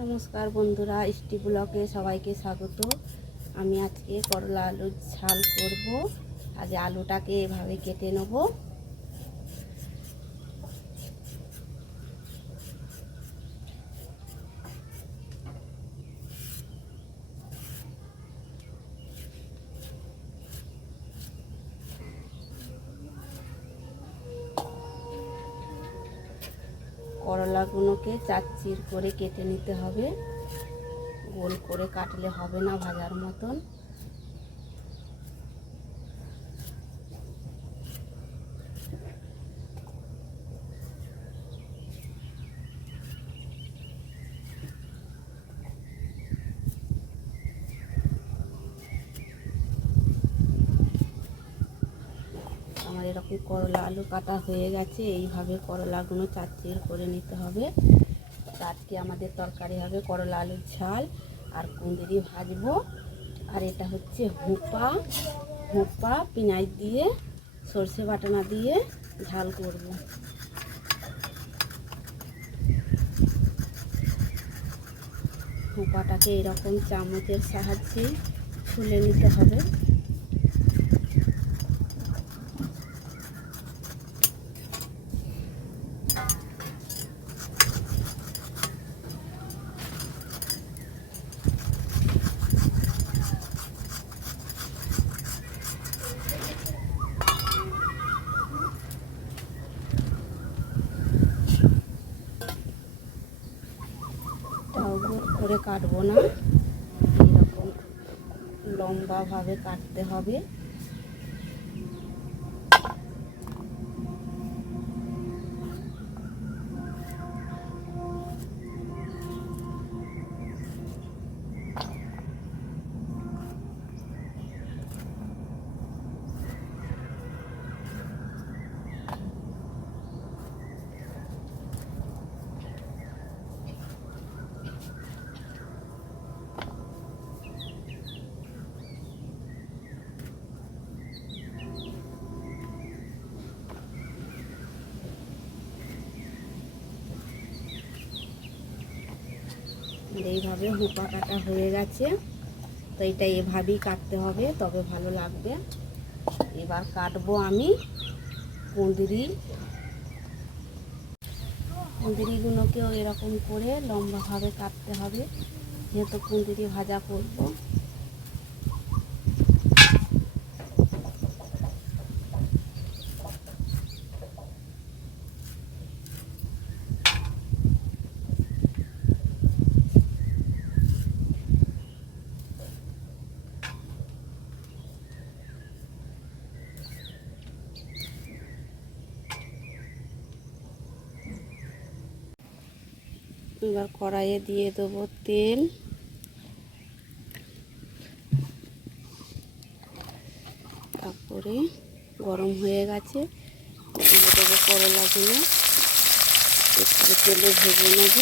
নমস্কার বন্ধুরা, ইষ্টি ব্লগে সবাইকে স্বাগত। আমি আজকে করলা আলুর ঝাল করব। আগে আলুটাকে এভাবে কেটে নেব। করলাগুলোকে চারচির করে কেটে নিতে হবে। গোল করে কাটলে হবে না ভাজার মতন। আমার এরকম করলা আলু কাটা হয়ে গেছে। এইভাবে করলাগুলো চারচির করে নিতে হবে। আজকে আমাদের তরকারি হবে করলা আলুর ঝাল আর কুঁদরি ভাজবো। আর এটা হচ্ছে হোঁপা পেঁয়াজ দিয়ে সর্ষে বাটনা দিয়ে ঝাল করব। হোঁপাটাকে এরকম চামচের সাহায্যে ছুলে নিতে হবে। করে কাটবো না, এরকম লম্বাভাবে কাটতে হবে। এইভাবে হোঁপা কাটা হয়ে গেছে। তো এটা এভাবেই কাটতে হবে, তবে ভালো লাগবে। এবার কাটবো আমি কুঁদরিগুলোকেও এরকম করে লম্বাভাবে কাটতে হবে, যেহেতু কুঁদরি ভাজা করবো। এবার কড়াইয়ে দিয়ে দেবো তেল। তারপরে গরম হয়ে গেছে, দিয়ে দেবো করলাগুলো। একটু তেলে ভেজে নেব।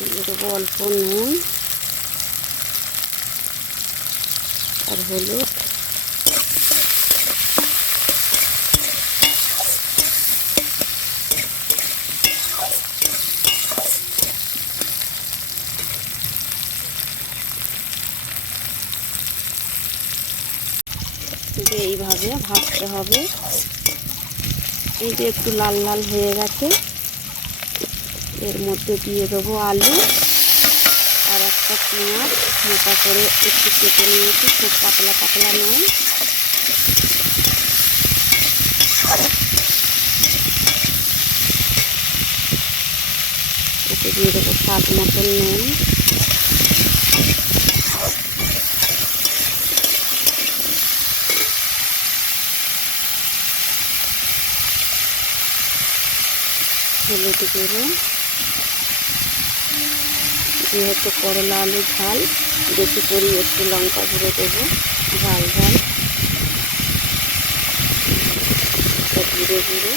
দিয়ে দেবো অল্প নুন আর হলুদ। এইভাবে ভাজতে হবে। এই যে একটু লাল লাল হয়ে গেছে, এর মধ্যে দিয়ে দেবো আলু আর একটা পেঁয়াজ মোটা করে একটু কেটে নিয়েছি, খুব পাতলা পাতলা নয়। এতে দিয়ে দেবো স্বাদ মতন নুন। হলুদ গুঁড়ো, যেহেতু করলা আলু ঝাল বেশি করে একটু লঙ্কা গুঁড়ো দেবো, ঝাল ঝাল। এটা জিরে গুঁড়ো,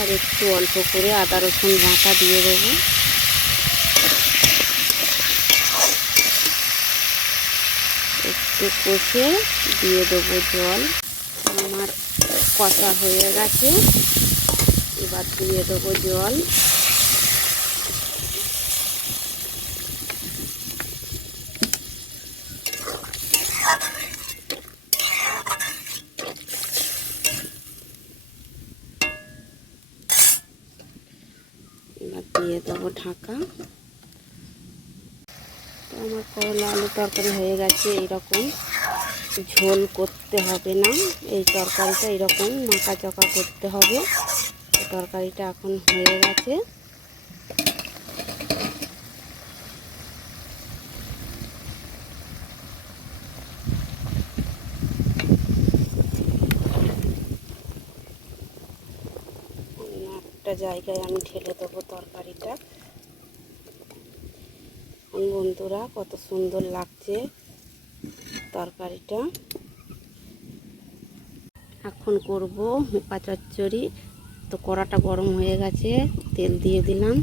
আর একটু অল্প করে আদা রসুন বাটা দিয়ে দেবো। একটু কষে দিয়ে দেবো জল। আমার কষা হয়ে গেছে, এবার দিয়ে দেবো জল। এবার দিয়ে দেবো ঢাকা। তো আমার করলা আলু তরকারি হয়ে গেছে। এইরকম ঝোল করতে হবে না, এই তরকারিটা এরকম মাখা চকা করতে হবে। তরকারিটা এখন হয়ে গেছে। একটা জায়গায় আমি ঢেলে দেবো তরকারিটা। বন্ধুরা, কত সুন্দর লাগছে তরকারিটা। এখন করব হুঁকা চচ্চড়ি। তো কড়াটা গরম হয়ে গেছে, তেল দিয়ে দিলাম।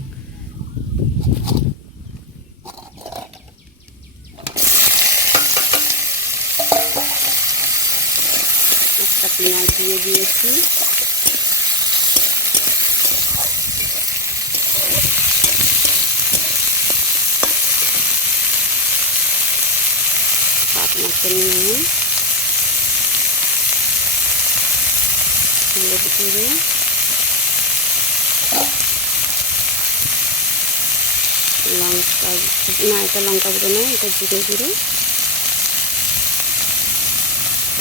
একটা পেঁয়াজ দিয়ে দিয়েছি। স্বাদ মতন নুন, হলুদ গুঁড়ো, লঙ্কা, না এটা লঙ্কা গুঁড়ো নয়, এটা জিরে গুঁড়ো,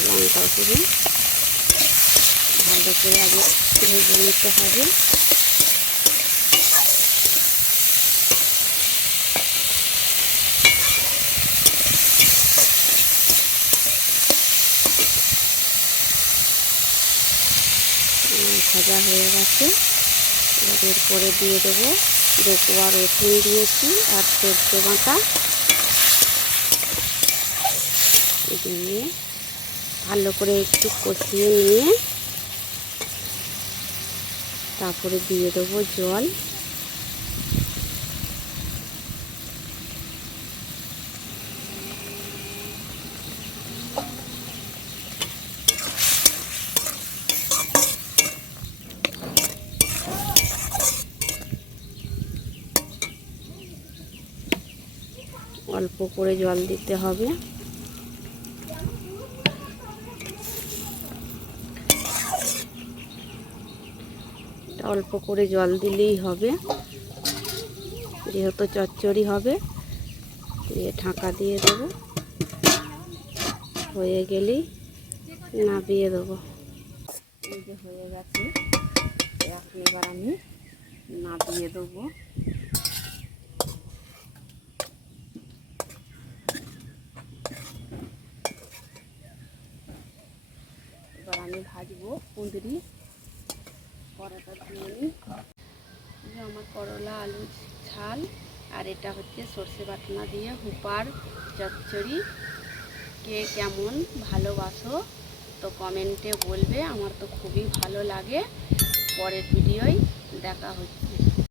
লঙ্কা গুঁড়ো ভালো করে আগে ভেজে নিতে হবে। ভাজা হয়ে গেছে। এবার এরপরে দিয়ে দেবো কোয়া রসুন দিয়েছি আর সরষে বাটা দিয়ে ভালো করে একটু কষিয়ে নিয়ে তারপরে দিয়ে দেবো জল। অল্প করে জল দিতে হবে। অল্প করে জল দিলেই হবে, যেহেতু চচ্চড়ি হবে। দিয়ে ঢাকা দিয়ে দেবো, হয়ে গেলেই নামিয়ে দেবো। এই যে হয়ে গেছে, এখন এবার আমি নামিয়ে দেবো। এবার আমি ভাজবো কুঁদরি। কড়াটা দিয়ে নিই। আমার করলা আলু ঝাল, আর এটা হচ্ছে সর্ষে বাটনা দিয়ে হুপার চচ্চড়ি। কে কেমন ভালোবাসো তো কমেন্টে বলবে। আমার তো খুবই ভালো লাগে। পরের ভিডিওয় দেখা হচ্ছে।